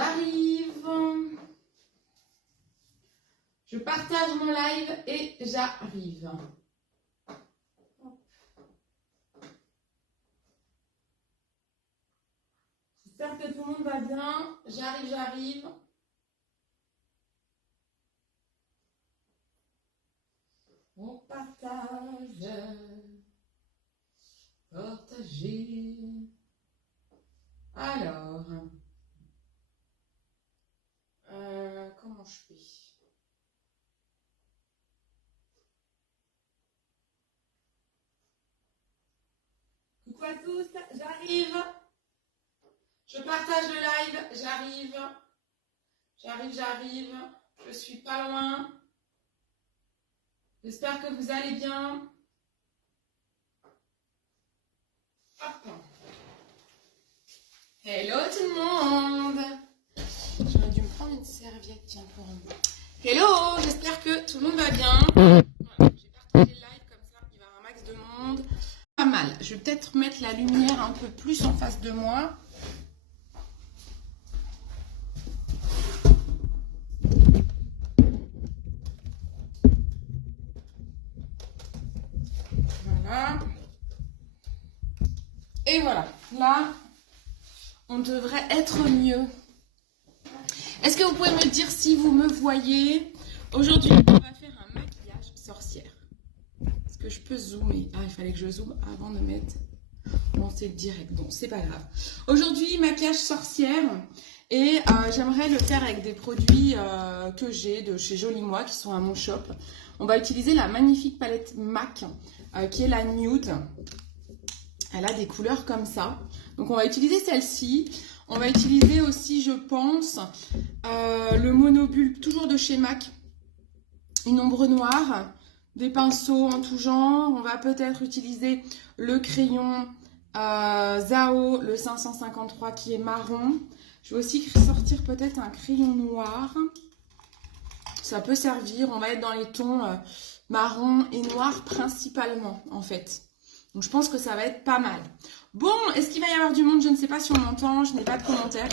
j'arrive. Je partage mon live et j'arrive. J'espère que tout le monde va bien. J'arrive. On partage. Partager. Alors. Comment je fais? Coucou à tous, j'arrive. Je partage le live, j'arrive. Je suis pas loin. J'espère que vous allez bien. Hop. Hello tout le monde. J'aurais dû me prendre une serviette, tiens, pour un bout. Hello, j'espère que tout le monde va bien. Voilà, j'ai partagé le live comme ça, il va y avoir un max de monde. Pas mal. Je vais peut-être mettre la lumière un peu plus en face de moi. Voilà. Et voilà. Là, on devrait être mieux. Est-ce que vous pouvez me dire si vous me voyez? Aujourd'hui, on va faire un maquillage sorcière. Est-ce que je peux zoomer? Ah, il fallait que je zoome avant de mettre... Bon, c'est le direct, donc c'est pas grave. Aujourd'hui, maquillage sorcière. Et j'aimerais le faire avec des produits que j'ai de chez Jolie Moi, qui sont à mon shop. On va utiliser la magnifique palette MAC, qui est la Nude. Elle a des couleurs comme ça. Donc on va utiliser celle-ci. On va utiliser aussi, je pense, le monobulbe, toujours de chez MAC. Une ombre noire, des pinceaux en tout genre. On va peut-être utiliser le crayon Zao, le 553 qui est marron. Je vais aussi sortir peut-être un crayon noir. Ça peut servir. On va être dans les tons marron et noir principalement, en fait. Donc, je pense que ça va être pas mal. Bon, est-ce qu'il va y avoir du monde? Je ne sais pas si on m'entend. Je n'ai pas de commentaires.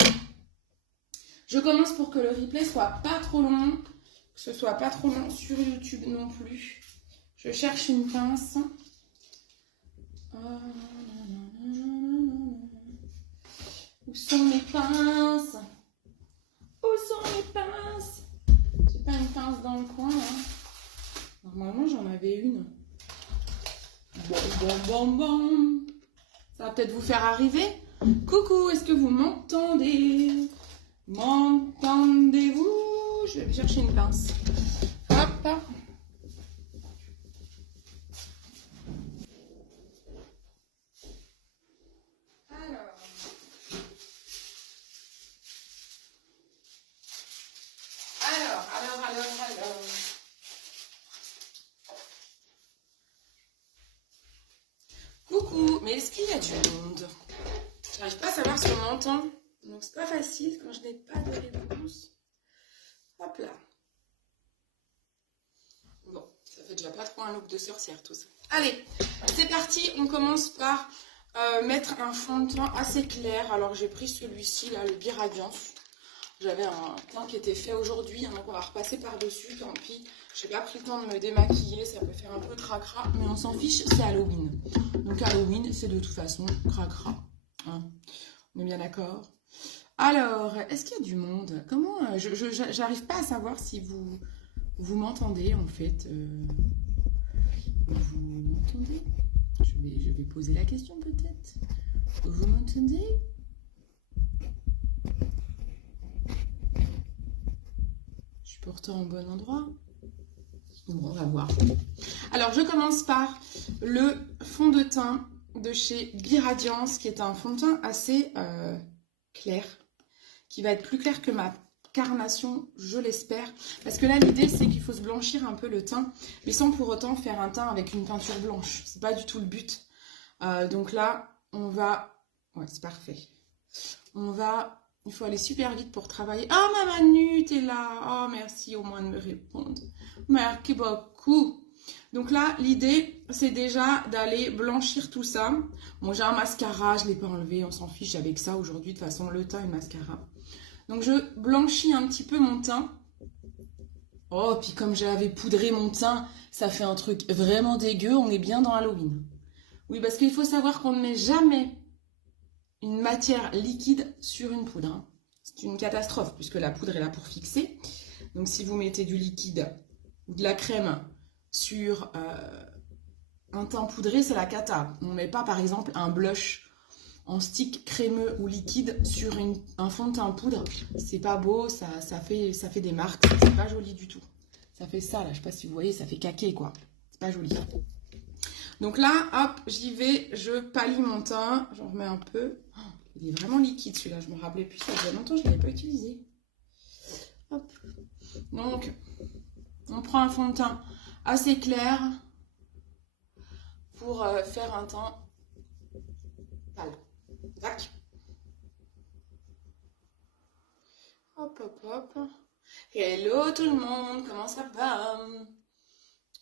Je commence pour que le replay soit pas trop long. Que ce soit pas trop long sur YouTube non plus. Je cherche une pince. Où sont mes pinces? Où sont mes pinces? J'ai pas une pince dans le coin, hein. Normalement, j'en avais une. Bon. Ça va peut-être vous faire arriver. Coucou, est-ce que vous m'entendez? M'entendez-vous? Je vais chercher une pince. Hop. Alors. Coucou, mais est-ce qu'il y a du monde? J'arrive pas à savoir si on m'entend. Donc c'est pas facile quand je n'ai pas de réponse. Hop là. Bon, ça fait déjà pas trop un look de sorcière tout ça. Allez, c'est parti. On commence par mettre un fond de teint assez clair. Alors j'ai pris celui-ci là, le Biradiance. J'avais un teint qui était fait aujourd'hui, donc on va repasser par-dessus, tant pis. J'ai pas pris le temps de me démaquiller, ça peut faire un peu cracra, mais on s'en fiche, c'est Halloween. Donc Halloween, c'est de toute façon cracra. Hein, on est bien d'accord? Alors, est-ce qu'il y a du monde? Comment j'arrive pas à savoir si vous m'entendez, en fait. Vous m'entendez? Je vais poser la question, peut-être. Vous m'entendez? Pourtant au bon endroit. Bon, on va voir. Alors, je commence par le fond de teint de chez Biradiance, qui est un fond de teint assez clair, qui va être plus clair que ma carnation, je l'espère. Parce que là, l'idée, c'est qu'il faut se blanchir un peu le teint, mais sans pour autant faire un teint avec une peinture blanche. C'est pas du tout le but. Donc là, on va... Ouais, c'est parfait. Il faut aller super vite pour travailler. Ah, ma Manu, t'es là. Oh, merci au moins de me répondre. Merci beaucoup. Donc là, l'idée, c'est déjà d'aller blanchir tout ça. Bon, j'ai un mascara, je ne l'ai pas enlevé, on s'en fiche avec ça aujourd'hui. De toute façon, le teint et le mascara. Donc je blanchis un petit peu mon teint. Oh, puis comme j'avais poudré mon teint, ça fait un truc vraiment dégueu, on est bien dans Halloween. Oui, parce qu'il faut savoir qu'on ne met jamais une matière liquide sur une poudre, hein. C'est une catastrophe puisque la poudre est là pour fixer. Donc si vous mettez du liquide ou de la crème sur un teint poudré, c'est la cata. On ne met pas par exemple un blush en stick crémeux ou liquide sur un fond de teint poudre. C'est pas beau, ça fait des marques, c'est pas joli du tout. Ça fait ça là, je sais pas si vous voyez, ça fait caquer quoi. C'est pas joli. Donc là, hop, j'y vais, je palie mon teint, j'en remets un peu. Oh, il est vraiment liquide celui-là, je me rappelais plus, ça faisait longtemps que je ne l'avais pas utilisé. Hop. Donc, on prend un fond de teint assez clair pour faire un teint pâle. Tac. Hop, hop, hop. Hello tout le monde, comment ça va?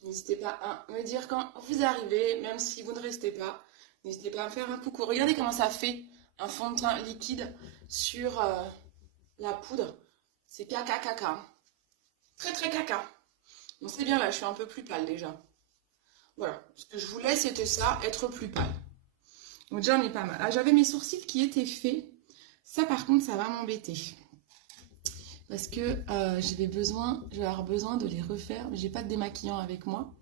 N'hésitez pas à me dire quand vous arrivez, même si vous ne restez pas. N'hésitez pas à me faire un coucou. Regardez comment ça fait un fond de teint liquide sur la poudre. C'est caca caca. Très très caca. Bon, c'est bien là, je suis un peu plus pâle déjà. Voilà, ce que je voulais c'était ça, être plus pâle. Donc déjà on est pas mal. Ah, j'avais mes sourcils qui étaient faits. Ça par contre ça va m'embêter. Parce que je vais avoir besoin de les refaire. Mais j'ai pas de démaquillant avec moi.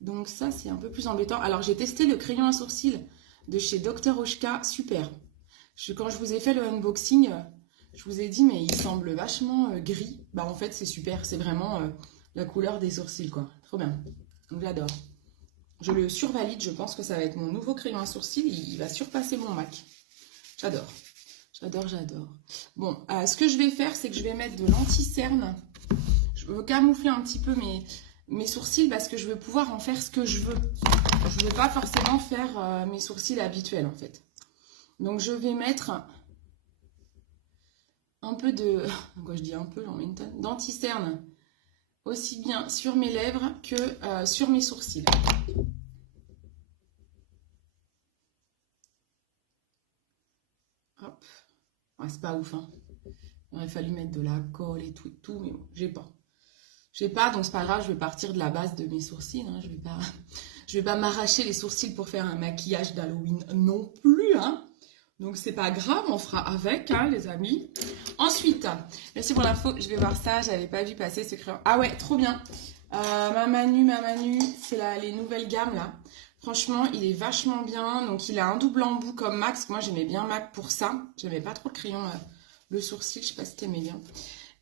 Donc ça c'est un peu plus embêtant. Alors j'ai testé le crayon à sourcils de chez Dr. Oshka. Super. Quand je vous ai fait le unboxing, je vous ai dit mais il semble vachement gris. Bah en fait c'est super. C'est vraiment la couleur des sourcils quoi. Trop bien. Donc j'adore. Je le survalide. Je pense que ça va être mon nouveau crayon à sourcils. Il va surpasser mon MAC. J'adore. J'adore, j'adore. Bon, ce que je vais faire, c'est que je vais mettre de l'anti-cerne. Je veux camoufler un petit peu mes sourcils parce que je veux pouvoir en faire ce que je veux. Je ne veux pas forcément faire mes sourcils habituels, en fait. Donc, je vais mettre un peu de... Quoi, je dis un peu, d'anti-cerne aussi bien sur mes lèvres que sur mes sourcils. Hop. Ouais, c'est pas ouf, hein. Il aurait fallu mettre de la colle et tout, mais bon, j'ai pas. J'ai pas, donc c'est pas grave, je vais partir de la base de mes sourcils, hein. Je vais pas m'arracher les sourcils pour faire un maquillage d'Halloween non plus, hein. Donc c'est pas grave, on fera avec, hein, les amis. Ensuite, merci pour l'info, je vais voir ça, j'avais pas vu passer ce crayon. Ah ouais, trop bien. Ma Manu, c'est les nouvelles gammes là. Franchement, il est vachement bien. Donc il a un double embout comme Max. Moi j'aimais bien Mac pour ça. J'aimais pas trop le crayon, le sourcil, je sais pas si t'aimais bien.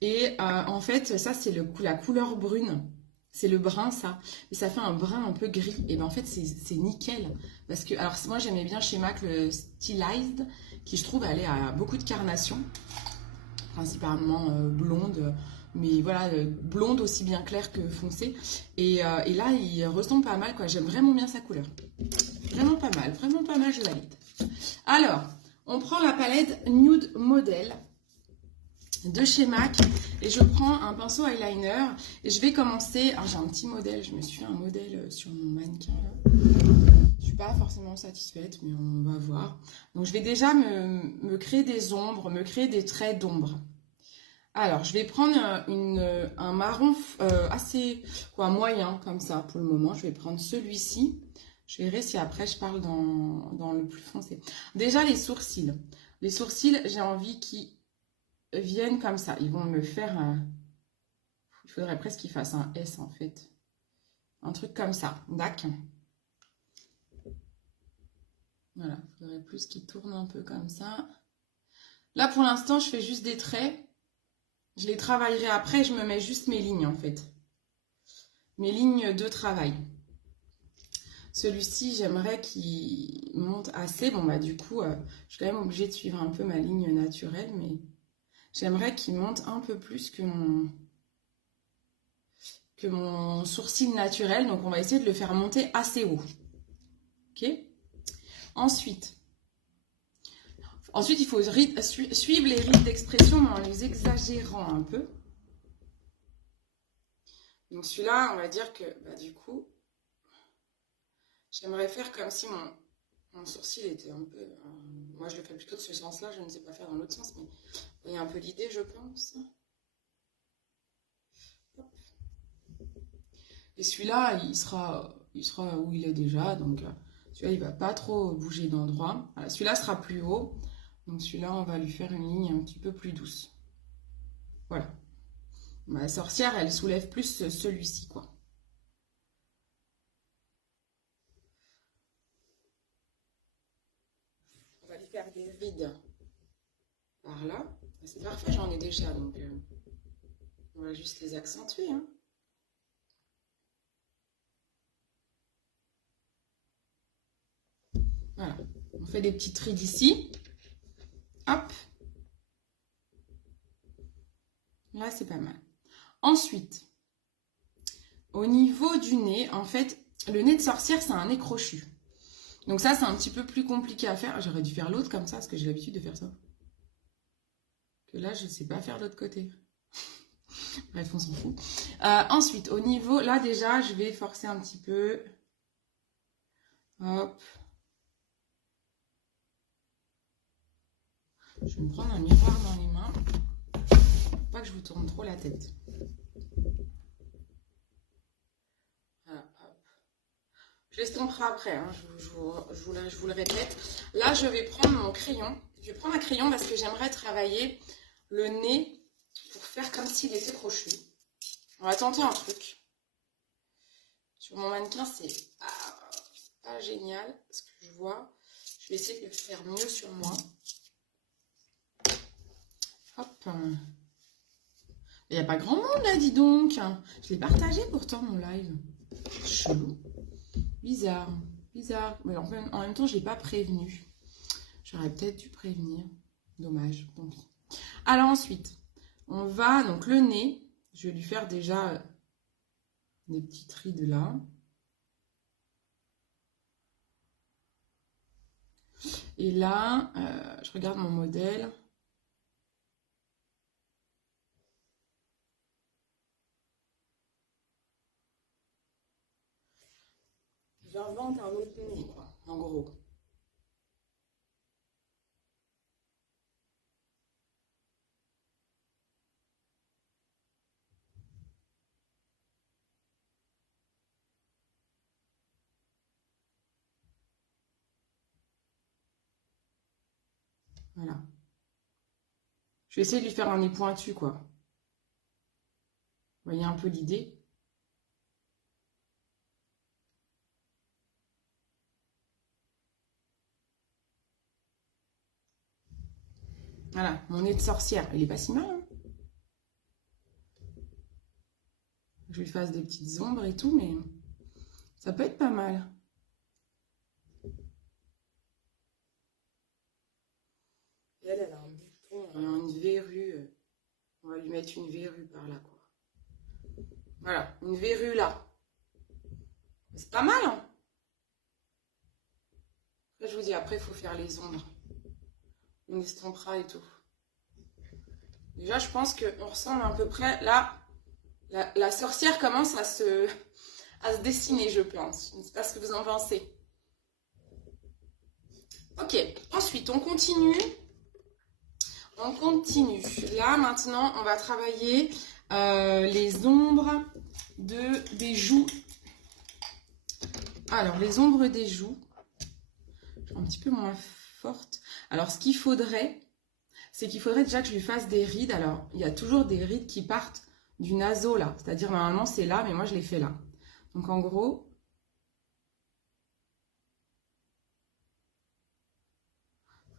Et en fait, ça c'est la couleur brune. C'est le brun ça. Et ça fait un brun un peu gris. Et ben en fait c'est nickel. Parce que, alors moi j'aimais bien chez Mac le Stylized, qui je trouve elle a beaucoup de carnation. Principalement blonde. Mais voilà, blonde aussi bien claire que foncée. Et là, il ressemble pas mal, quoi. J'aime vraiment bien sa couleur. Vraiment pas mal, je valide. Alors, on prend la palette Nude Model de chez MAC. Et je prends un pinceau eyeliner. Et je vais commencer... Alors, j'ai un petit modèle. Je me suis fait un modèle sur mon mannequin, là. Je suis pas forcément satisfaite, mais on va voir. Donc, je vais déjà me créer des ombres, me créer des traits d'ombre. Alors, je vais prendre un marron assez moyen, comme ça, pour le moment. Je vais prendre celui-ci. Je verrai si après, je parle dans le plus foncé. Déjà, les sourcils. Les sourcils, j'ai envie qu'ils viennent comme ça. Ils vont me faire il faudrait presque qu'ils fassent un S, en fait. Un truc comme ça. D'accord. Voilà, il faudrait plus qu'ils tournent un peu comme ça. Là, pour l'instant, je fais juste des traits. Je les travaillerai après, je me mets juste mes lignes en fait. Mes lignes de travail. Celui-ci, j'aimerais qu'il monte assez. Bon, bah du coup, je suis quand même obligée de suivre un peu ma ligne naturelle, mais j'aimerais qu'il monte un peu plus que mon sourcil naturel. Donc, on va essayer de le faire monter assez haut. Ok ? Ensuite, il faut suivre les rides d'expression, mais en les exagérant un peu. Donc celui-là, on va dire que, du coup, j'aimerais faire comme si mon sourcil était un peu moi je le fais plutôt de ce sens-là, je ne sais pas faire dans l'autre sens, mais vous voyez un peu l'idée, je pense. Hop. Et celui-là, il sera où il est déjà, donc celui-là, il va pas trop bouger d'endroit. Voilà, celui-là sera plus haut, donc celui-là, on va lui faire une ligne un petit peu plus douce. Voilà. La sorcière, elle soulève plus celui-ci, quoi. On va lui faire des rides par là. C'est parfait, j'en ai déjà, donc on va juste les accentuer, hein. Voilà, on fait des petites rides ici. Hop. Là, c'est pas mal. Ensuite, au niveau du nez, en fait, le nez de sorcière, c'est un nez crochu. Donc ça, c'est un petit peu plus compliqué à faire. J'aurais dû faire l'autre comme ça, parce que j'ai l'habitude de faire ça. Que là, je ne sais pas faire de l'autre côté. Bref, on s'en fout. Ensuite, au niveau, là déjà, je vais forcer un petit peu. Hop. Je vais me prendre un miroir dans les mains. Faut pas que je vous tourne trop la tête. Voilà, hop. Je l'estomperai après, hein, je vous le répète. Là, je vais prendre mon crayon. Je vais prendre un crayon parce que j'aimerais travailler le nez pour faire comme s'il était crochu. On va tenter un truc. Sur mon mannequin, c'est pas génial ce que je vois. Je vais essayer de le faire mieux sur moi. Hop. Il n'y a pas grand monde là, dis donc. Je l'ai partagé pourtant, mon live. Chelou. Bizarre. Bizarre. Mais en même temps, je ne l'ai pas prévenu. J'aurais peut-être dû prévenir. Dommage. Tant pis. Alors ensuite, on va, donc le nez, je vais lui faire déjà des petites rides là. Et là, je regarde mon modèle. J'invente un autre nez, quoi, en gros. Voilà. Je vais essayer de lui faire un nez pointu, quoi. Vous voyez un peu l'idée? Voilà, mon nez de sorcière. Il est pas si mal, hein? Je lui fasse des petites ombres et tout, mais ça peut être pas mal. Et elle a un bouton, une verrue. On va lui mettre une verrue par là, quoi. Voilà, une verrue là. C'est pas mal, hein? Après, je vous dis, après, il faut faire les ombres. On estompera et tout. Déjà, je pense qu'on ressemble à peu près... Là, la sorcière commence à se dessiner, je pense. Je ne sais pas ce que vous en pensez. Ok, ensuite, on continue. On continue. Là, maintenant, on va travailler les ombres des joues. Alors, les ombres des joues. Un petit peu moins forte. Alors, ce qu'il faudrait, c'est qu'il faudrait déjà que je lui fasse des rides. Alors, il y a toujours des rides qui partent du naso là. C'est-à-dire, normalement, c'est là, mais moi, je les fais là. Donc, en gros...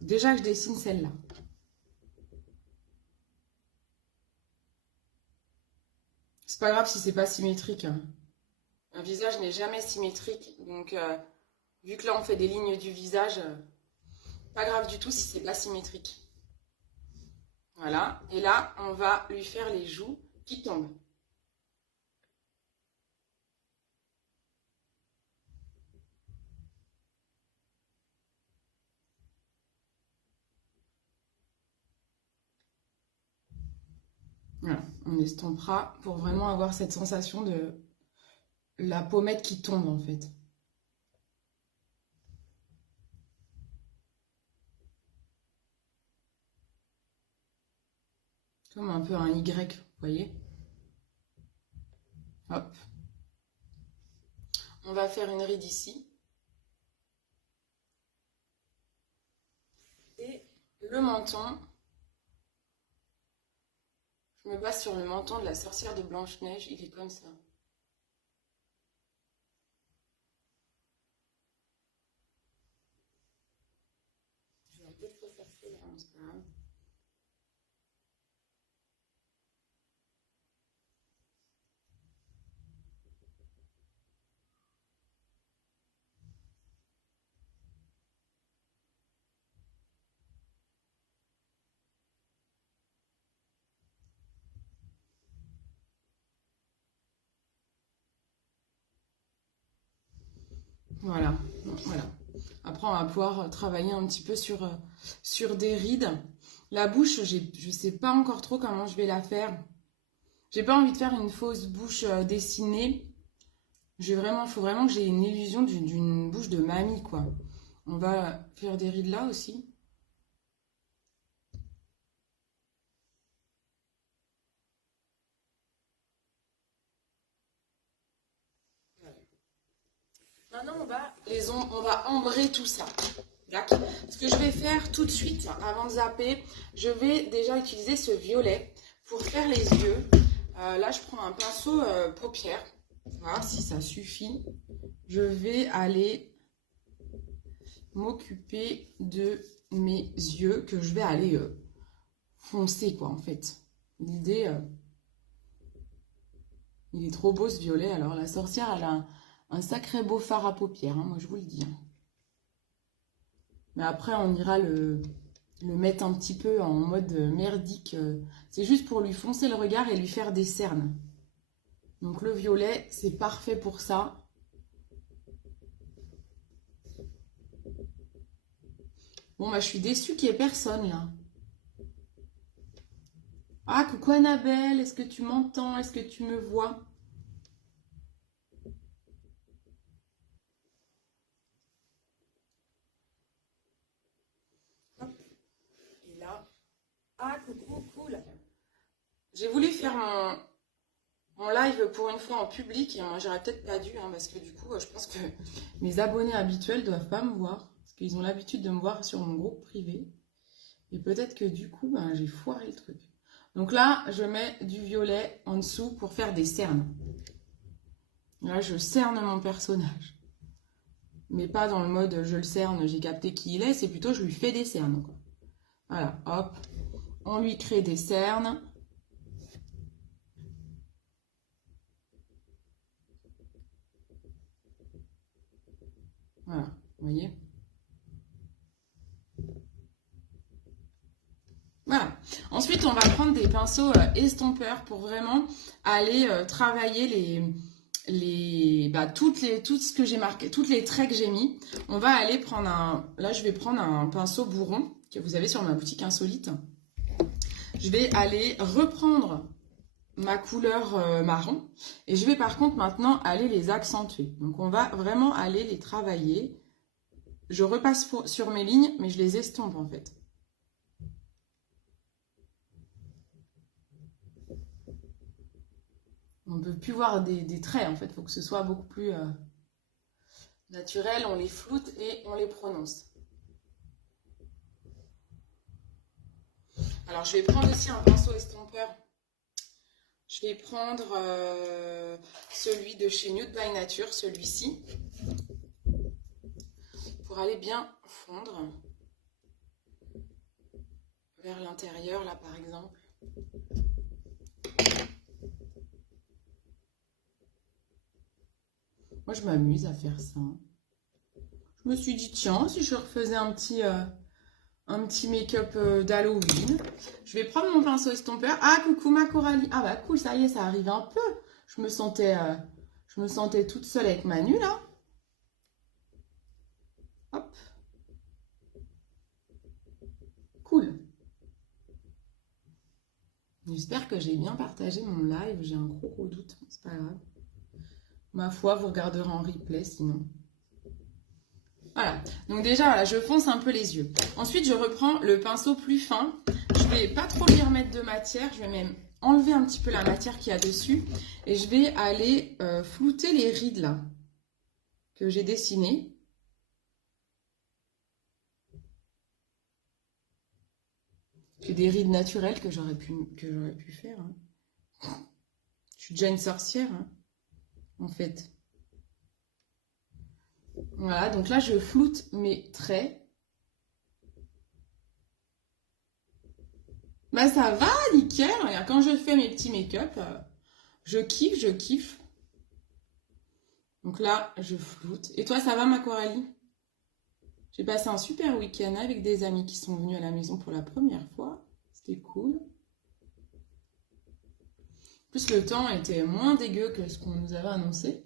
Déjà que je dessine celle-là. C'est pas grave si c'est pas symétrique. Hein. Un visage n'est jamais symétrique. Donc, vu que là, on fait des lignes du visage, pas grave du tout si c'est pas symétrique. Voilà. Et là, on va lui faire les joues qui tombent. Voilà. On estompera pour vraiment avoir cette sensation de la pommette qui tombe, en fait. Comme un peu un Y, vous voyez. Hop. On va faire une ride ici. Et le menton. Je me base sur le menton de la sorcière de Blanche-Neige. Il est comme ça. Je vais un peu trop forcer là, c'est pas grave. Voilà, voilà. Après, on va pouvoir travailler un petit peu sur des rides. La bouche, je sais pas encore trop comment je vais la faire. J'ai pas envie de faire une fausse bouche dessinée. Faut vraiment que j'ai une illusion d'une bouche de mamie, quoi. On va faire des rides là aussi. Maintenant, on va ambrer tout ça. Ce que je vais faire tout de suite, avant de zapper, je vais déjà utiliser ce violet pour faire les yeux. Là, je prends un pinceau paupières. Voilà, si ça suffit. Je vais aller m'occuper de mes yeux que je vais aller foncer, quoi, en fait. L'idée, il est trop beau ce violet. Alors, la sorcière, elle a un sacré beau fard à paupières, hein, moi, je vous le dis. Hein. Mais après, on ira le mettre un petit peu en mode merdique. C'est juste pour lui foncer le regard et lui faire des cernes. Donc le violet, c'est parfait pour ça. Bon, bah, je suis déçue qu'il n'y ait personne, là. Ah, coucou Annabelle, est-ce que tu m'entends? Est-ce que tu me vois? Et là, ah, coucou, cool. J'ai voulu faire mon live pour une fois en public et j'aurais peut-être pas dû, hein, parce que du coup, je pense que mes abonnés habituels doivent pas me voir, parce qu'ils ont l'habitude de me voir sur mon groupe privé. Et peut-être que du coup, ben, j'ai foiré le truc. Donc là, je mets du violet en dessous pour faire des cernes. Là, je cerne mon personnage. Mais pas dans le mode je le cerne, j'ai capté qui il est, c'est plutôt je lui fais des cernes, quoi. Voilà, hop, on lui crée des cernes. Voilà, vous voyez. Voilà. Ensuite, on va prendre des pinceaux estompeurs pour vraiment aller travailler tout ce que j'ai marqué, toutes les traits que j'ai mis. On va aller prendre là, je vais prendre un pinceau bourron que vous avez sur ma boutique insolite. Je vais aller reprendre ma couleur marron et je vais par contre maintenant aller les accentuer. Donc, on va vraiment aller les travailler. Je repasse sur mes lignes, mais je les estompe en fait. On ne peut plus voir des traits, en fait. Il faut que ce soit beaucoup plus naturel. On les floute et on les prononce. Alors, je vais prendre aussi un pinceau estompeur. Je vais prendre celui de chez Nude by Nature, celui-ci. Pour aller bien fondre vers l'intérieur, là, par exemple. Moi, je m'amuse à faire ça. Je me suis dit, tiens, si je refaisais un petit make-up d'Halloween. Je vais prendre mon pinceau estompeur. Ah, coucou ma Coralie. Ah bah cool, ça y est, ça arrive un peu. Je me sentais toute seule avec Manu, là. Hop. Cool. J'espère que j'ai bien partagé mon live. J'ai un gros doute, c'est pas grave. Ma foi, vous regarderez en replay sinon. Voilà, donc déjà, voilà, je fonce un peu les yeux. Ensuite, je reprends le pinceau plus fin. Je vais pas trop lui remettre de matière. Je vais même enlever un petit peu la matière qu'il y a dessus. Et je vais aller flouter les rides là que j'ai dessinées. J'ai des rides naturelles que j'aurais pu faire. Hein. Je suis déjà une sorcière, hein, en fait. Voilà, donc là, je floute mes traits. Bah ça va, nickel. Regarde, quand je fais mes petits make-up, je kiffe, je kiffe. Donc là, je floute. Et toi, ça va, ma Coralie? J'ai passé un super week-end avec des amis qui sont venus à la maison pour la première fois. C'était cool. En plus, le temps était moins dégueu que ce qu'on nous avait annoncé.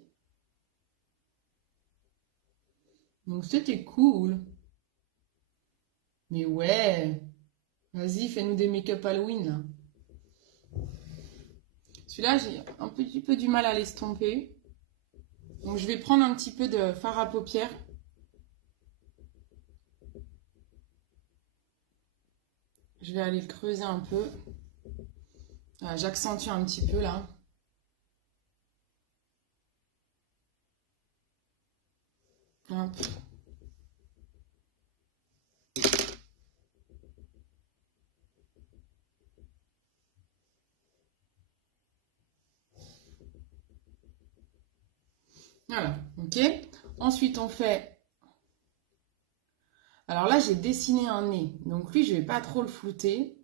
Donc c'était cool. Mais ouais, vas-y, fais-nous des make-up Halloween, là. Celui-là, j'ai un petit peu du mal à l'estomper. Donc je vais prendre un petit peu de fard à paupières. Je vais aller le creuser un peu. Voilà, j'accentue un petit peu là. Hop. Voilà, ok. Ensuite, on fait... Alors là, j'ai dessiné un nez. Donc lui, je vais pas trop le flouter.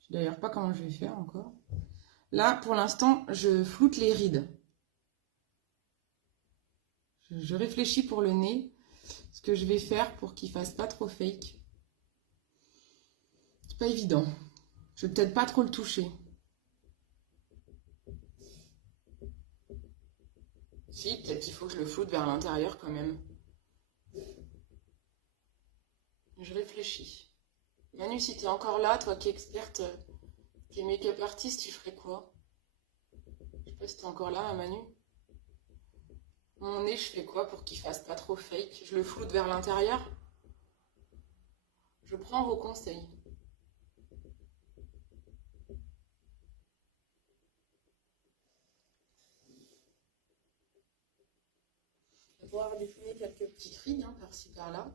Je sais d'ailleurs pas comment je vais faire encore. Là, pour l'instant, je floute les rides. Je réfléchis pour le nez. Ce que je vais faire pour qu'il fasse pas trop fake. C'est pas évident. Je vais peut-être pas trop le toucher. Si, peut-être qu'il faut que je le floute vers l'intérieur quand même. Je réfléchis. Manu, si t'es encore là, toi qui es experte, qui es make-up artiste, tu ferais quoi? Je sais pas si t'es encore là, hein, Manu. Mon nez, je fais quoi pour qu'il fasse pas trop fake? Je le floute vers l'intérieur? Je prends vos conseils. On va pouvoir dessiner quelques petites rides, hein, par-ci par-là.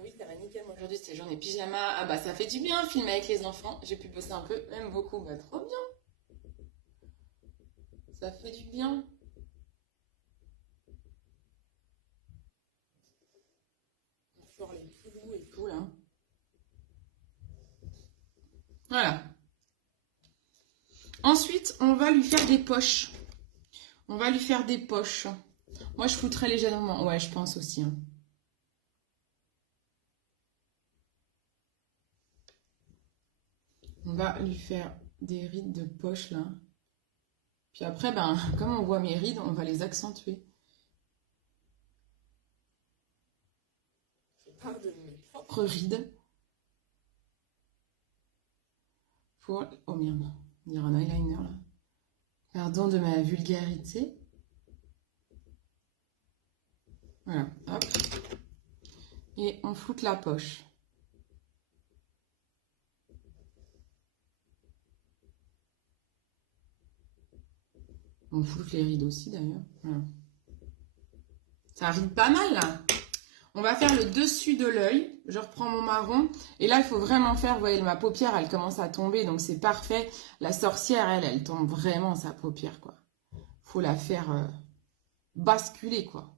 Oui, ça va nickel. Moi, aujourd'hui, c'était journée pyjama. Ah bah, ça fait du bien, filmer avec les enfants. J'ai pu bosser un peu, même beaucoup. Bah, trop bien. Ça fait du bien. On va faire les poulous et tout, là. Voilà. Ensuite, on va lui faire des poches. On va lui faire des poches. Moi, je flouterais légèrement. Ouais, je pense aussi. Hein. On va lui faire des rides de poche, là. Puis après, ben, comme on voit mes rides, on va les accentuer. Je parle de mes propres rides. Pour... Oh merde, on dirait un eyeliner, là. Pardon de ma vulgarité. Voilà, hop. Et on floute la poche. On floute les rides aussi d'ailleurs. Voilà. Ça ride pas mal là. On va faire le dessus de l'œil. Je reprends mon marron. Et là, il faut vraiment faire, vous voyez, ma paupière, elle commence à tomber. Donc c'est parfait. La sorcière, elle tombe vraiment sa paupière, quoi. Faut la faire basculer, quoi.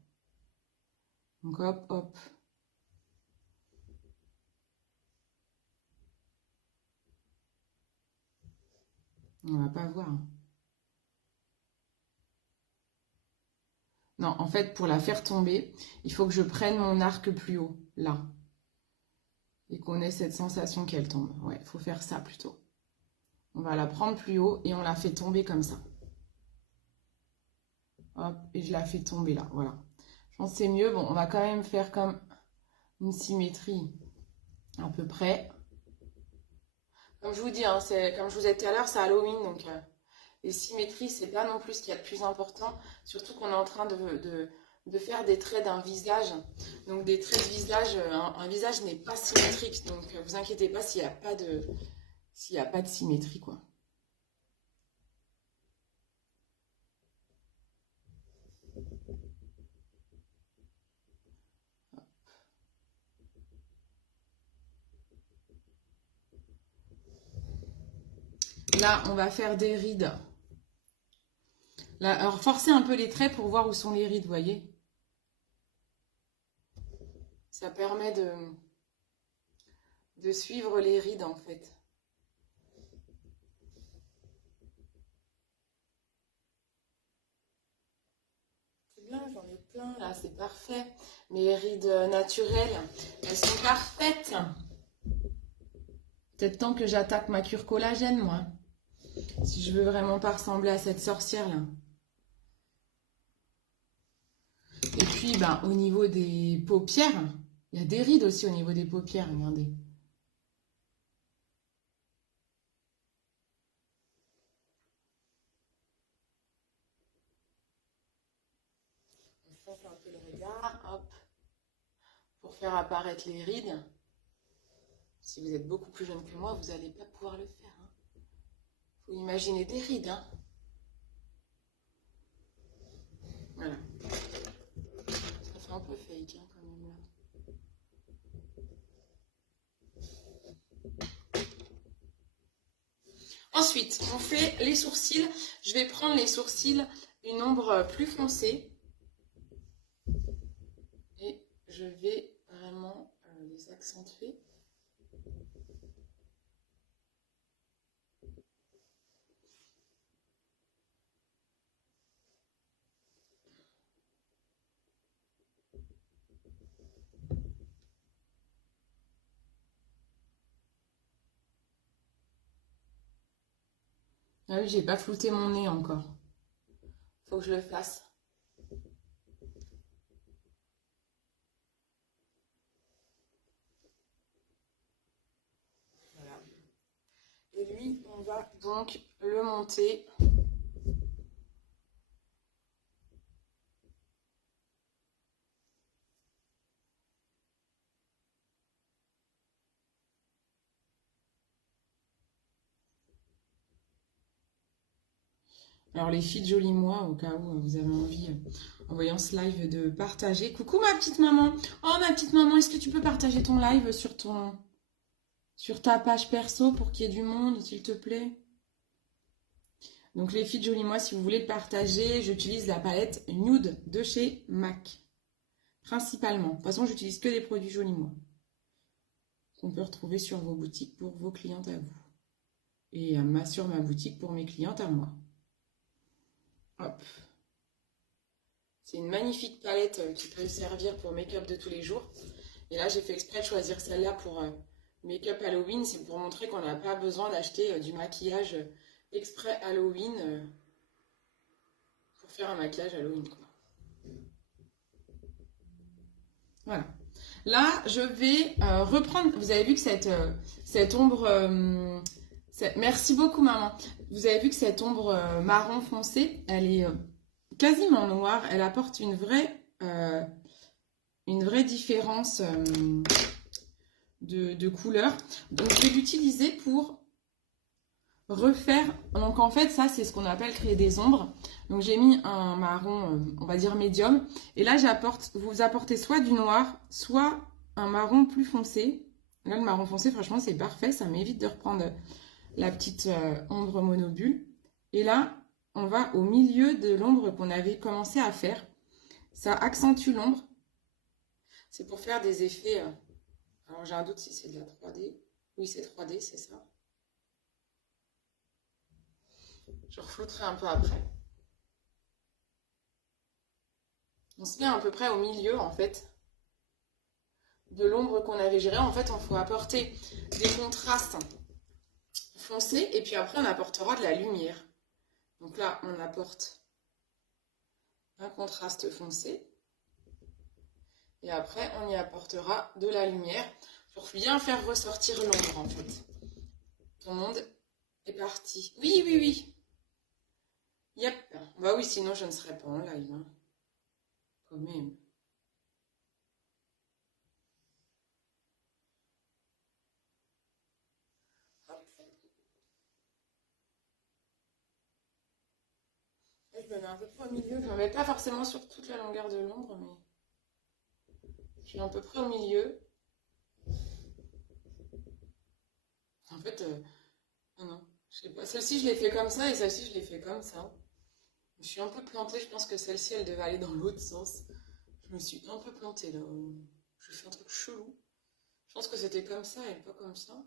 Donc hop, hop. On va pas voir. Non, en fait, pour la faire tomber, il faut que je prenne mon arc plus haut, là. Et qu'on ait cette sensation qu'elle tombe. Ouais, il faut faire ça plutôt. On va la prendre plus haut et on la fait tomber comme ça. Hop, et je la fais tomber là, voilà. Je pense que c'est mieux. Bon, on va quand même faire comme une symétrie à peu près. Comme je vous dis, hein, comme je vous ai dit tout à l'heure, c'est Halloween, donc les symétries, c'est pas non plus ce qu'il y a de plus important. Surtout qu'on est en train de faire des traits d'un visage. Donc des traits de visage, un visage n'est pas symétrique, donc vous inquiétez pas s'il n'y a pas de symétrie, quoi. Là, on va faire des rides. Là, alors, forcez un peu les traits pour voir où sont les rides, vous voyez. Ça permet de suivre les rides, en fait. C'est bien, j'en ai plein, là, c'est parfait. Mes rides naturelles, elles sont parfaites. Peut-être temps que j'attaque ma cure collagène, moi. Si je veux vraiment pas ressembler à cette sorcière-là. Et puis, ben, au niveau des paupières, il y a des rides aussi au niveau des paupières, regardez. On fonce un peu le regard, hop, pour faire apparaître les rides. Si vous êtes beaucoup plus jeune que moi, vous n'allez pas pouvoir le faire. Hein. Faut imaginer des rides, hein. Voilà. Ça fait un peu fake, hein, quand même, là. Ensuite, on fait les sourcils. Je vais prendre les sourcils une ombre plus foncée. Et je vais vraiment les accentuer. Ah oui, j'ai pas flouté mon nez encore. Faut que je le fasse. Voilà. Et lui, on va donc le monter. Alors les filles de Joli Moi, au cas où vous avez envie, en voyant ce live, de partager. Coucou ma petite maman. Oh ma petite maman, est-ce que tu peux partager ton live sur ta page perso pour qu'il y ait du monde, s'il te plaît? Donc les filles de Joli Moi, si vous voulez le partager, j'utilise la palette Nude de chez MAC. Principalement. De toute façon, j'utilise que des produits Joli Moi. Qu'on peut retrouver sur vos boutiques pour vos clientes à vous. Et sur ma boutique pour mes clientes à moi. Hop. C'est une magnifique palette qui peut servir pour make-up de tous les jours. Et là, j'ai fait exprès de choisir celle-là pour make-up Halloween. C'est pour montrer qu'on n'a pas besoin d'acheter du maquillage exprès Halloween pour faire un maquillage Halloween, quoi. Voilà. Là, je vais reprendre. Vous avez vu que cette ombre... Merci beaucoup, maman. Vous avez vu que cette ombre marron foncé, elle est quasiment noire. Elle apporte une vraie différence de couleur. Donc, je vais l'utiliser pour refaire. Donc, en fait, ça, c'est ce qu'on appelle créer des ombres. Donc, j'ai mis un marron, on va dire médium. Et là, vous apportez soit du noir, soit un marron plus foncé. Là, le marron foncé, franchement, c'est parfait. Ça m'évite de reprendre la petite ombre monobule. Et là, on va au milieu de l'ombre qu'on avait commencé à faire. Ça accentue l'ombre. C'est pour faire des effets... alors, j'ai un doute si c'est de la 3D. Oui, c'est 3D, c'est ça. Je reflouterai un peu après. On se met à peu près au milieu, en fait, de l'ombre qu'on avait gérée. En fait, il faut apporter des contrastes foncés. Et puis après, on apportera de la lumière. Donc là, on apporte un contraste foncé. Et après, on y apportera de la lumière pour bien faire ressortir l'ombre, en fait. Tout le monde est parti. Oui, oui, oui. Yep. Bah oui, sinon je ne serais pas en live. Hein. Quand même. Hop. Là, je me mets un peu près au milieu. Je ne me mets pas forcément sur toute la longueur de l'ombre, mais je suis à peu près au milieu. En fait, ah non, je sais pas. Celle-ci, je l'ai fait comme ça et celle-ci, je l'ai fait comme ça. Je suis un peu plantée. Je pense que celle-ci, elle devait aller dans l'autre sens. Je me suis un peu plantée là. Je fais un truc chelou. Je pense que c'était comme ça et pas comme ça.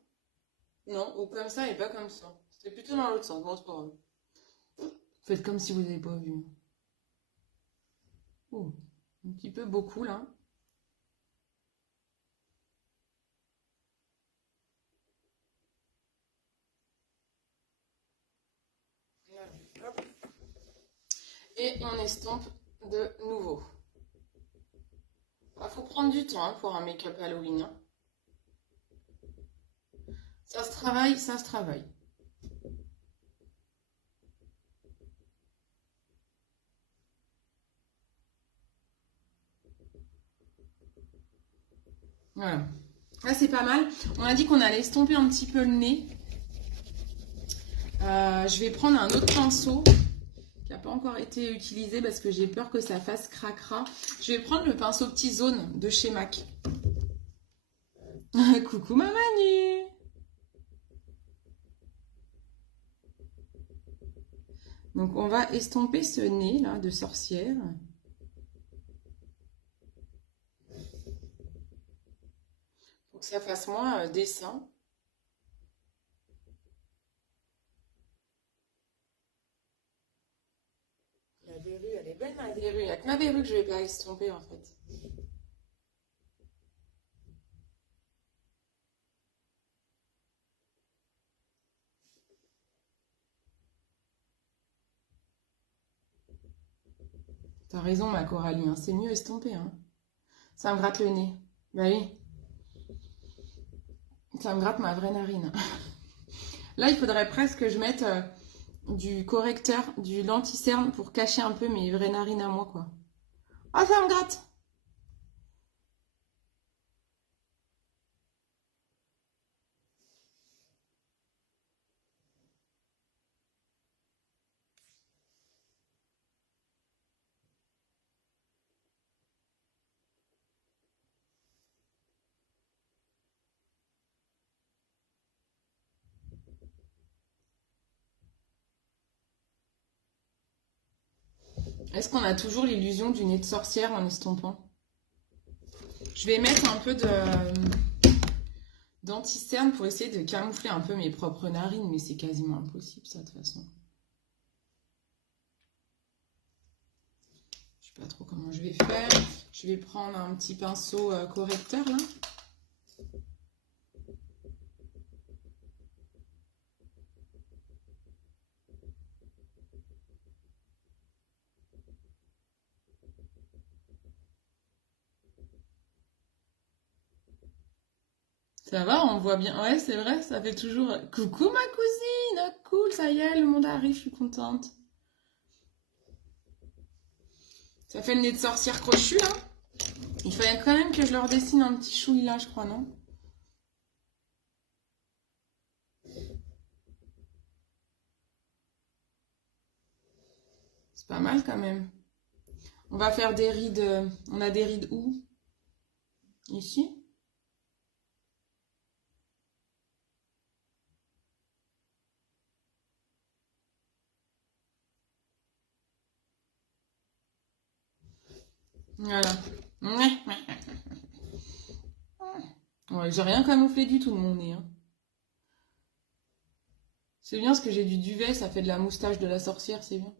Non, ou comme ça et pas comme ça. C'était plutôt dans l'autre sens. Bon, c'est pas grave. Faites comme si vous n'avez pas vu. Oh, un petit peu beaucoup là. Voilà. Hop. Et on estompe de nouveau. Il faut prendre du temps hein, pour un make-up Halloween. Hein. Ça se travaille, ça se travaille. Voilà. Là, c'est pas mal. On a dit qu'on allait estomper un petit peu le nez. Je vais prendre un autre pinceau qui n'a pas encore été utilisé parce que j'ai peur que ça fasse cracra. Je vais prendre le pinceau petit zone de chez MAC. Coucou ma Manu. Donc on va estomper ce nez là de sorcière. Pour que ça fasse moins dessin. La verrue, elle est belle ma verrue. Il n'y a que ma verrue que je vais pas estomper en fait. T'as raison ma Coralie, hein. C'est mieux estompé. Hein. Ça me gratte le nez. Bah oui. Ça me gratte ma vraie narine. Là, il faudrait presque que je mette du correcteur, du lenti-cerne pour cacher un peu mes vraies narines à moi, quoi. Ah, ça me gratte! Est-ce qu'on a toujours l'illusion du nez de sorcière en estompant? Je vais mettre un peu de d'anti-cerne pour essayer de camoufler un peu mes propres narines, mais c'est quasiment impossible, ça, de toute façon. Je sais pas trop comment je vais faire. Je vais prendre un petit pinceau correcteur, là. Ça va, on voit bien. Ouais, c'est vrai, ça fait toujours... Coucou ma cousine! Cool, ça y est, le monde arrive, je suis contente. Ça fait le nez de sorcière crochu, là. Il fallait quand même que je leur dessine un petit chouï là, je crois, non? C'est pas mal quand même. On va faire des rides. On a des rides où? Ici? Voilà. Ouais, j'ai rien camouflé du tout de mon nez. Hein. C'est bien parce que j'ai du duvet, ça fait de la moustache de la sorcière, c'est bien.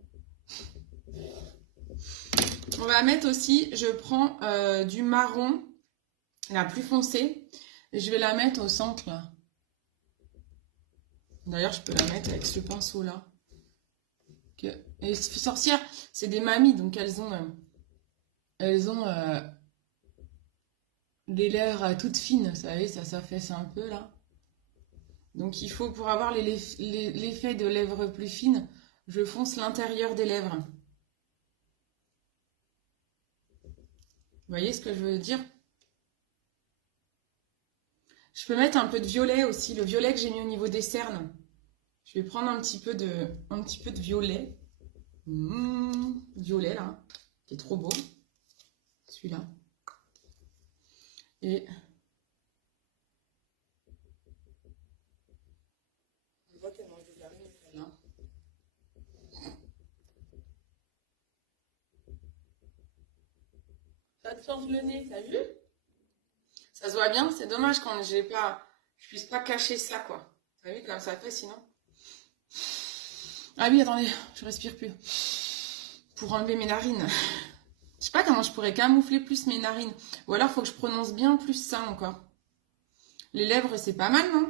On va mettre aussi, je prends du marron, la plus foncée, et je vais la mettre au centre là. D'ailleurs, je peux la mettre avec ce pinceau là. Et les sorcières, c'est des mamies, donc elles ont des lèvres toutes fines, vous savez, ça s'affaisse un peu là. Donc il faut, pour avoir l'effet de lèvres plus fines, je fonce l'intérieur des lèvres. voyez ce que je veux dire? Je peux mettre un peu de violet aussi, le violet que j'ai mis au niveau des cernes. Je vais prendre un petit peu de violet. Violet là, qui est trop beau. Celui-là. Et on voit qu'elle mange des vernis, celle-là. Ça te change le nez, t'as vu? Ça se voit bien, c'est dommage quand je puisse pas cacher ça, quoi. T'as vu comme ça fait sinon? Ah oui, attendez, je respire plus. Pour enlever mes narines. Je sais pas comment je pourrais camoufler plus mes narines. Ou alors, faut que je prononce bien plus ça encore. Les lèvres, c'est pas mal, non?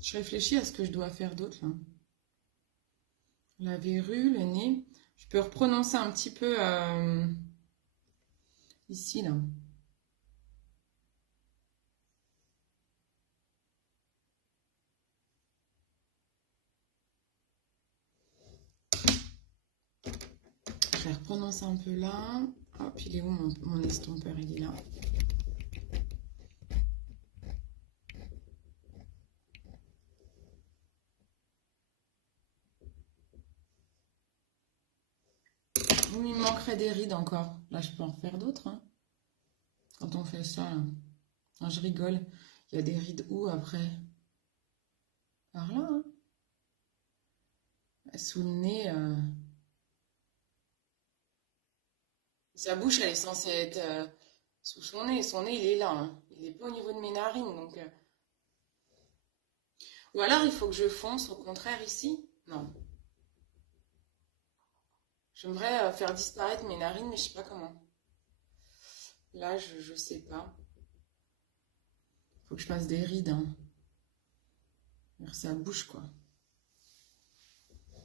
Je réfléchis à ce que je dois faire d'autre, là. La verrue, le nez. Je peux reprononcer un petit peu ici, là. Je vais reprononcer un peu là. Hop, il est où mon estompeur? Il est là. Il me manquerait des rides encore. Là, je peux en faire d'autres. Hein. Quand on fait ça, là. Non, je rigole. Il y a des rides où après? Par là. Hein. Sous le nez. Sa bouche, elle est censée être sous son nez. Son nez, il est là. Hein. Il n'est pas au niveau de mes narines. Donc, Ou alors, il faut que je fonce au contraire ici. Non. J'aimerais faire disparaître mes narines, mais je sais pas comment. Là, je sais pas. Faut que je fasse des rides. Hein. Vers sa bouche, quoi.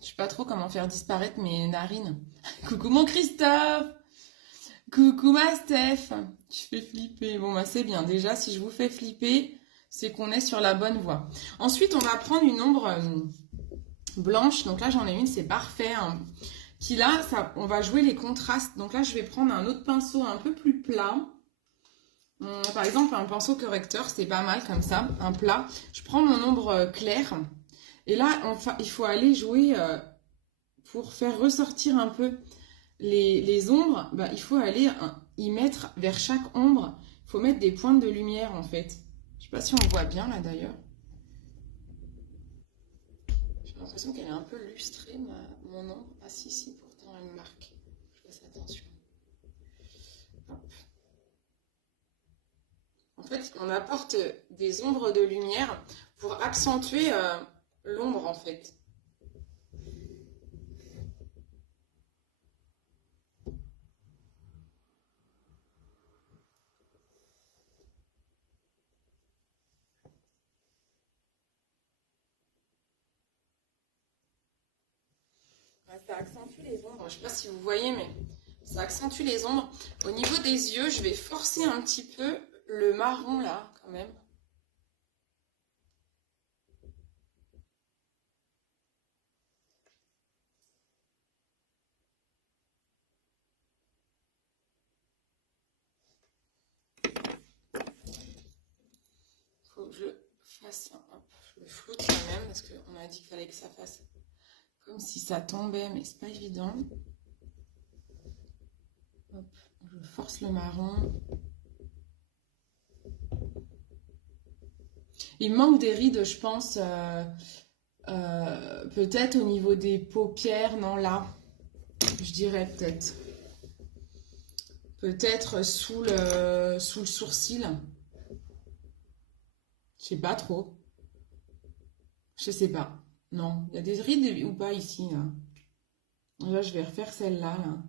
Je sais pas trop comment faire disparaître mes narines. Coucou mon Christophe! Coucou ma Steph! Je fais flipper. Bon, bah c'est bien. Déjà, si je vous fais flipper, c'est qu'on est sur la bonne voie. Ensuite, on va prendre une ombre blanche. Donc là, j'en ai une, c'est parfait. Hein. Qui là, on va jouer les contrastes. Donc là, je vais prendre un autre pinceau un peu plus plat. Par exemple, un pinceau correcteur, c'est pas mal comme ça, un plat. Je prends mon ombre claire. Et là, il faut aller jouer pour faire ressortir un peu les ombres. Bah, il faut aller y mettre vers chaque ombre. Il faut mettre des pointes de lumière en fait. Je sais pas si on voit bien là d'ailleurs. J'ai l'impression qu'elle est un peu lustrée, mon ombre. Ah si, pourtant elle marque. Je fasse attention. Hop. En fait, on apporte des ombres de lumière pour accentuer l'ombre en fait. Ça accentue les ombres. Je ne sais pas si vous voyez, mais ça accentue les ombres. Au niveau des yeux, je vais forcer un petit peu le marron là, quand même. Faut que je le fasse, hop, je le floute quand même, parce qu'on a dit qu'il fallait que ça fasse comme si ça tombait, mais c'est pas évident. Hop, je force le marron. Il me manque des rides, je pense, peut-être au niveau des paupières, non là, je dirais peut-être. Peut-être sous le sourcil. Je sais pas trop. Je sais pas. Non, il y a des rides ou pas ici, là. Là, je vais refaire celle-là, là.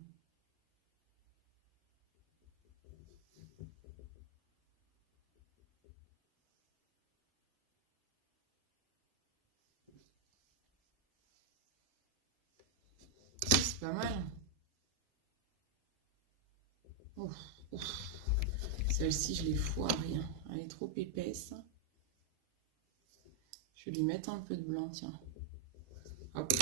C'est pas mal. Ouf, ouf. Celle-ci, je l'ai foirée. Hein. Elle est trop épaisse. Je vais lui mettre un peu de blanc, tiens. Hop.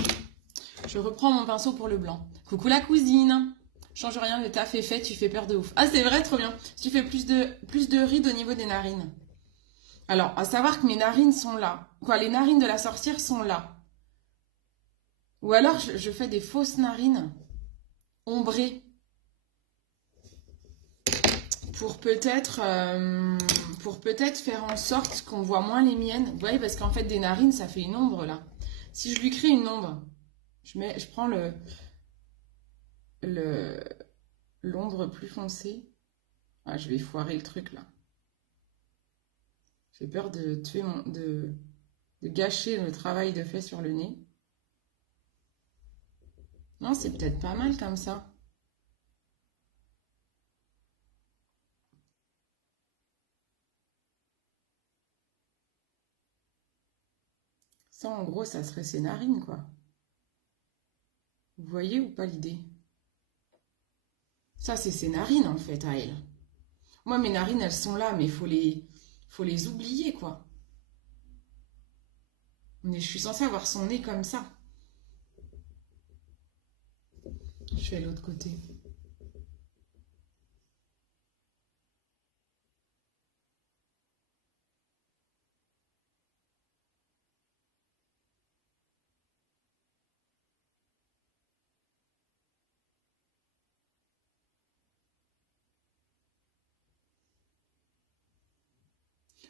Je reprends mon pinceau pour le blanc. Coucou la cousine. Change rien, le taf est fait, tu fais peur de ouf. Ah, c'est vrai, trop bien. Tu fais plus de rides au niveau des narines. Alors, à savoir que mes narines sont là. Quoi, les narines de la sorcière sont là. Ou alors, je fais des fausses narines ombrées. Pour peut-être faire en sorte qu'on voit moins les miennes. Vous voyez, parce qu'en fait, des narines, ça fait une ombre, là. Si je lui crée une ombre, je prends l'ombre plus foncée. Ah, je vais foirer le truc, là. J'ai peur de gâcher le travail de fait sur le nez. Non, c'est peut-être pas mal comme ça. Ça, en gros, ça serait ses narines, quoi. Vous voyez ou pas l'idée? Ça, c'est ses narines, en fait, à elle. Moi, mes narines, elles sont là, mais il faut les oublier, quoi. Mais je suis censée avoir son nez comme ça. Je fais l'autre côté.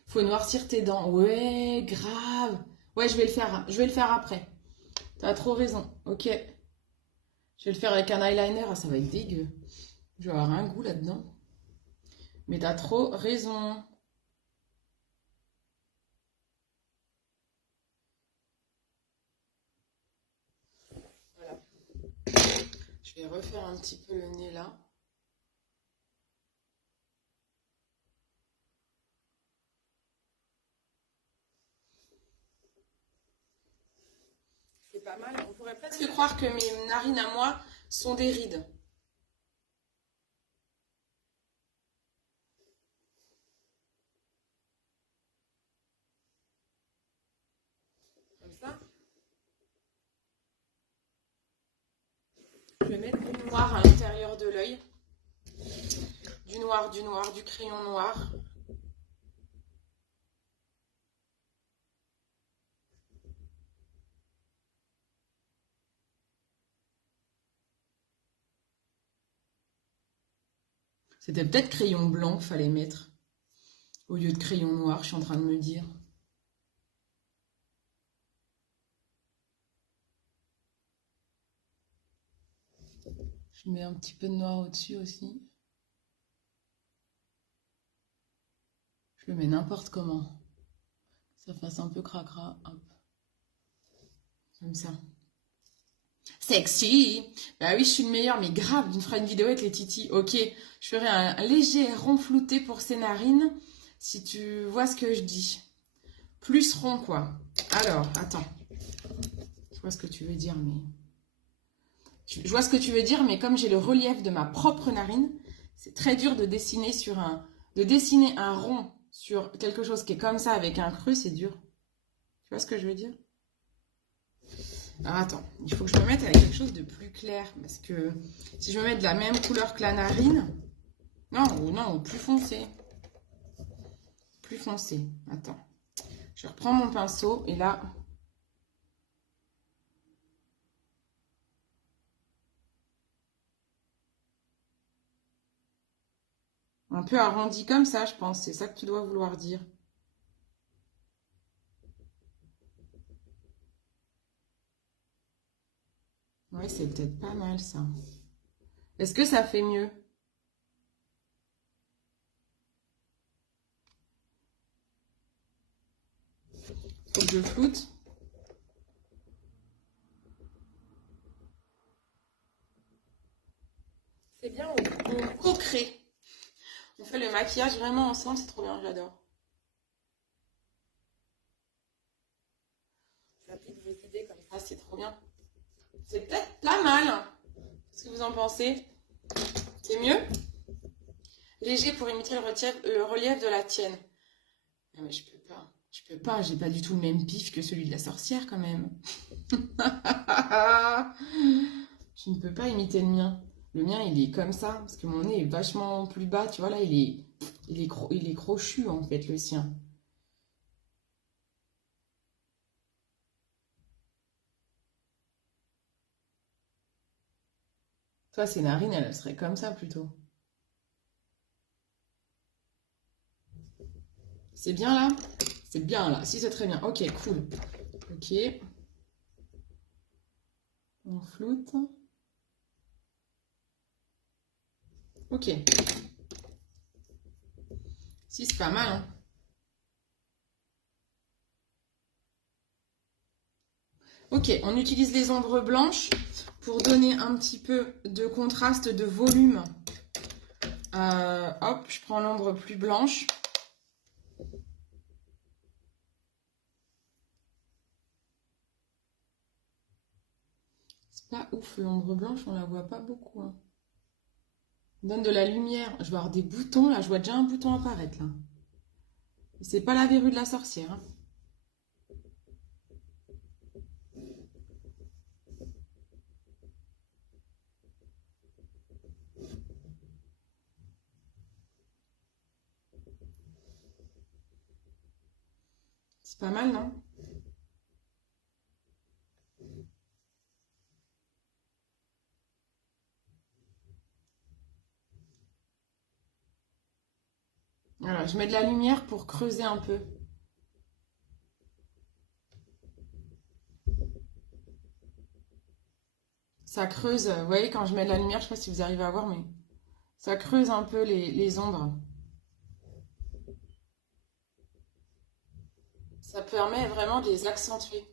Faut noircir tes dents. Ouais, grave. Ouais, je vais le faire après. T'as trop raison. Ok. Je vais le faire avec un eyeliner. Ah, ça va être dégueu. Je vais avoir un goût là-dedans. Mais t'as trop raison. Voilà. Je vais refaire un petit peu le nez là. C'est pas mal. On pourrait presque croire que mes narines à moi sont des rides. Comme ça. Je vais mettre du noir à l'intérieur de l'œil. Du noir, du crayon noir. C'était peut-être crayon blanc qu'il fallait mettre. Au lieu de crayon noir, je suis en train de me dire. Je mets un petit peu de noir au-dessus aussi. Je le mets n'importe comment. Ça fasse un peu cracra. Hop. Comme ça. Sexy! Bah oui, je suis le meilleur, mais grave, on fera une vidéo avec les titis. Ok, je ferai un léger rond flouté pour ses narines, si tu vois ce que je dis. Plus rond, quoi. Alors, attends. Je vois ce que tu veux dire, mais... Je vois ce que tu veux dire, mais comme j'ai le relief de ma propre narine, c'est très dur de dessiner un rond sur quelque chose qui est comme ça avec un creux, c'est dur. Tu vois ce que je veux dire? Alors attends, il faut que je me mette avec quelque chose de plus clair, parce que si je me mets de la même couleur que la narine, non, plus foncé. Plus foncé, attends. Je reprends mon pinceau et là... Un peu arrondi comme ça, je pense. C'est ça que tu dois vouloir dire. Oui, c'est peut-être pas mal ça. Est-ce que ça fait mieux? Faut que je floute. C'est bien, on co-crée. On fait le maquillage vraiment ensemble, c'est trop bien, j'adore. J'applique vos idées comme ça, c'est trop bien. C'est peut-être pas mal. Qu'est-ce que vous en pensez? C'est mieux? Léger pour imiter le relief de la tienne. Non mais je Je peux pas, j'ai pas du tout le même pif que celui de la sorcière quand même. Je ne peux pas imiter le mien. Le mien, il est comme ça, parce que mon nez est vachement plus bas, tu vois, là, il est crochu, en fait, le sien. Toi, ses narines, elles seraient comme ça, plutôt. C'est bien, là? C'est bien, là. Si, c'est très bien. Ok, cool. Ok. On floute. Ok. Si, c'est pas mal, hein. Ok, on utilise les ombres blanches pour donner un petit peu de contraste, de volume. Hop, je prends l'ombre plus blanche. C'est pas ouf, l'ombre blanche, on la voit pas beaucoup, hein. On donne de la lumière. Je vais avoir des boutons, là, je vois déjà un bouton apparaître, là. C'est pas la verrue de la sorcière, hein. C'est pas mal, non? Voilà, je mets de la lumière pour creuser un peu. Ça creuse, vous voyez, quand je mets de la lumière, je sais pas si vous arrivez à voir, mais ça creuse un peu les ombres. Ça permet vraiment de les accentuer.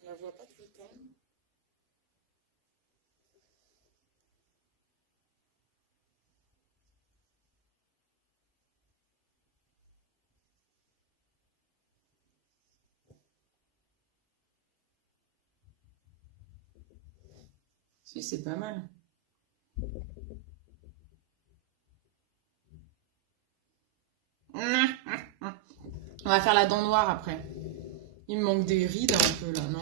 On la voit pas tout le temps. Si, c'est pas mal. On va faire la dent noire après. Il me manque des rides un peu là, non?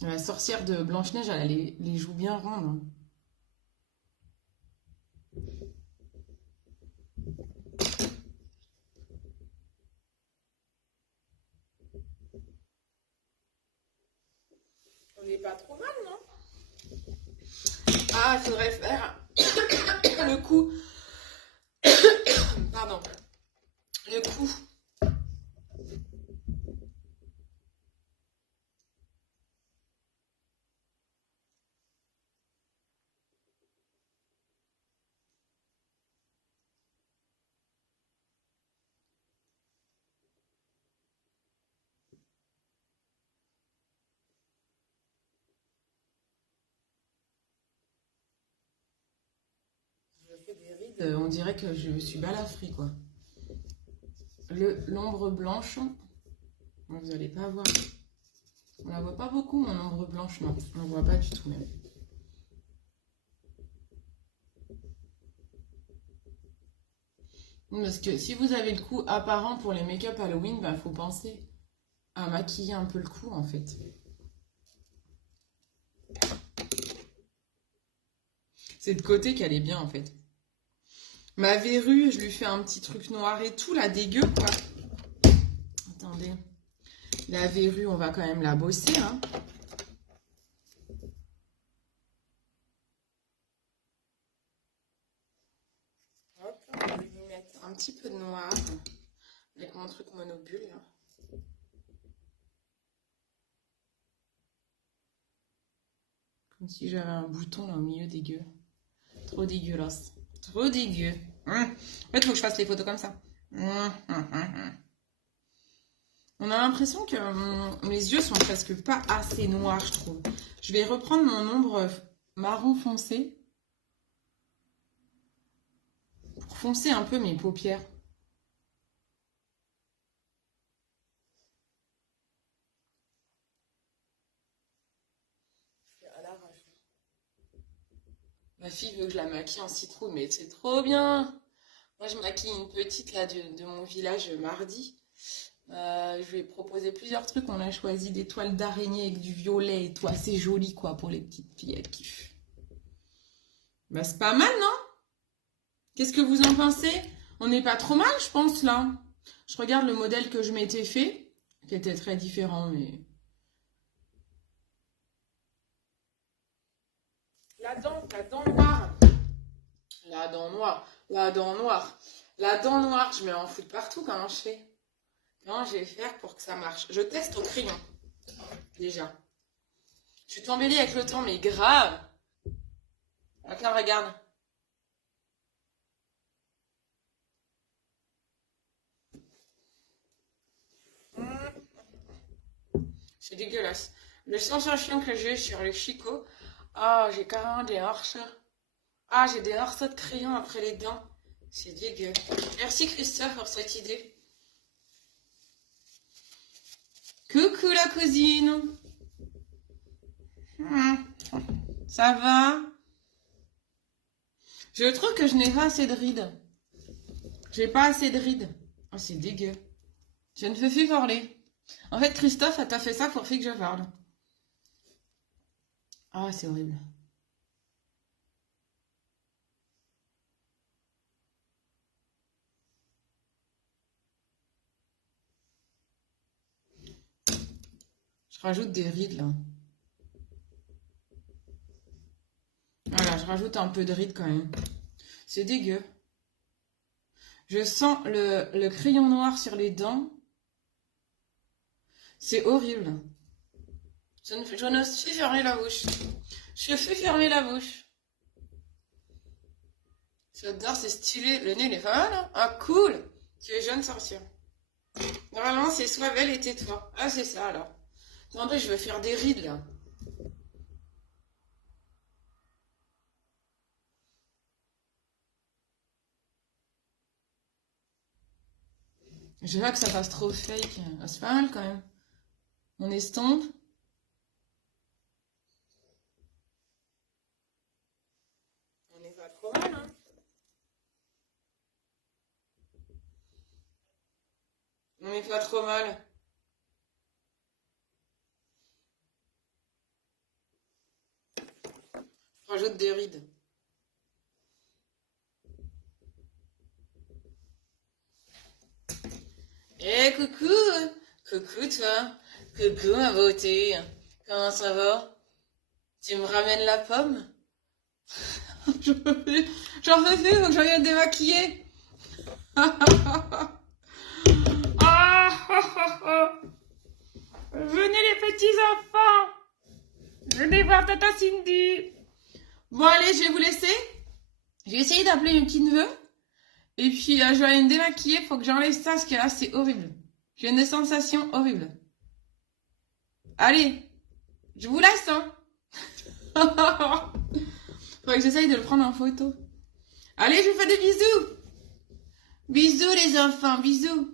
La sorcière de Blanche-Neige, elle a les joues bien rondes, hein. On n'est pas trop mal, non? Ah, il faudrait faire le coup. Pardon. Le coup. Je fais des rides, on dirait que je suis balafrée, quoi. L'ombre blanche, vous n'allez pas voir. On la voit pas beaucoup, mon ombre blanche, non. On la voit pas du tout, même. Parce que si vous avez le cou apparent pour les make-up Halloween, bah, faut penser à maquiller un peu le cou, en fait. C'est de côté qu'elle est bien, en fait. Ma verrue, je lui fais un petit truc noir et tout, là, dégueu, quoi. Attendez. La verrue, on va quand même la bosser, hein. Hop, on va lui mettre un petit peu de noir avec mon truc monobule, là. Comme si j'avais un bouton là au milieu dégueu. Trop dégueulasse. Trop dégueu. En fait, il faut que je fasse les photos comme ça. On a l'impression que mes yeux sont presque pas assez noirs, je trouve. Je vais reprendre mon ombre marron foncé pour foncer un peu mes paupières. Ma fille veut que je la maquille en citrouille, mais c'est trop bien. Moi, je maquille une petite là de mon village mardi. Je lui ai proposé plusieurs trucs. On a choisi des toiles d'araignée avec du violet et tout. Assez joli, quoi, pour les petites filles. Elles kiffent. Bah, c'est pas mal, non? Qu'est-ce que vous en pensez? On n'est pas trop mal, je pense, là. Je regarde le modèle que je m'étais fait, qui était très différent, mais... La dent noire. La dent noire. La dent noire. La dent noire, je mets en foutre partout. Comment je fais? Comment je vais faire pour que ça marche? Je teste au crayon. Déjà. Je suis embellie avec le temps, mais grave. D'accord, regarde. C'est dégueulasse. Le sensation que j'ai sur les chicots. Ah, j'ai carrément des morceaux. Ah, j'ai des morceaux de crayon après les dents. C'est dégueu. Merci Christophe pour cette idée. Coucou la cousine. Ça va? Je trouve que je n'ai pas assez de rides. J'ai pas assez de rides. Oh, c'est dégueu. Je ne fais plus parler. En fait, Christophe, elle t'a fait ça pour que je parle. Ah, c'est horrible. Je rajoute des rides, là. Voilà, je rajoute un peu de rides quand même. C'est dégueu. Je sens le crayon noir sur les dents. C'est horrible. Je n'ose plus fermer la bouche. Je fais fermer la bouche. J'adore, c'est stylé. Le nez, il est pas mal, hein? Ah, cool. Tu es jeune sorcière. Normalement, c'est sois belle et tais-toi. Ah, c'est ça, alors. Attendez, je vais faire des rides, là. Je veux pas que ça fasse trop fake. Ah, c'est pas mal, quand même. On estompe. On n'est pas trop mal, hein? On n'est pas trop mal. Je rajoute des rides. Eh, coucou! Coucou, toi! Coucou, ma beauté! Comment ça va? Tu me ramènes la pomme? J'en peux plus! J'en peux plus, faut que j'aille me démaquiller! Venez les petits enfants! Venez voir Tata Cindy! Bon allez, je vais vous laisser. J'ai essayé d'appeler mes petits neveux. Et puis je vais aller me démaquiller, faut que j'enlève ça parce que là c'est horrible. J'ai une sensation horrible. Allez, je vous laisse, hein. Faudrait que j'essaye de le prendre en photo. Allez, je vous fais des bisous. Bisous les enfants, bisous.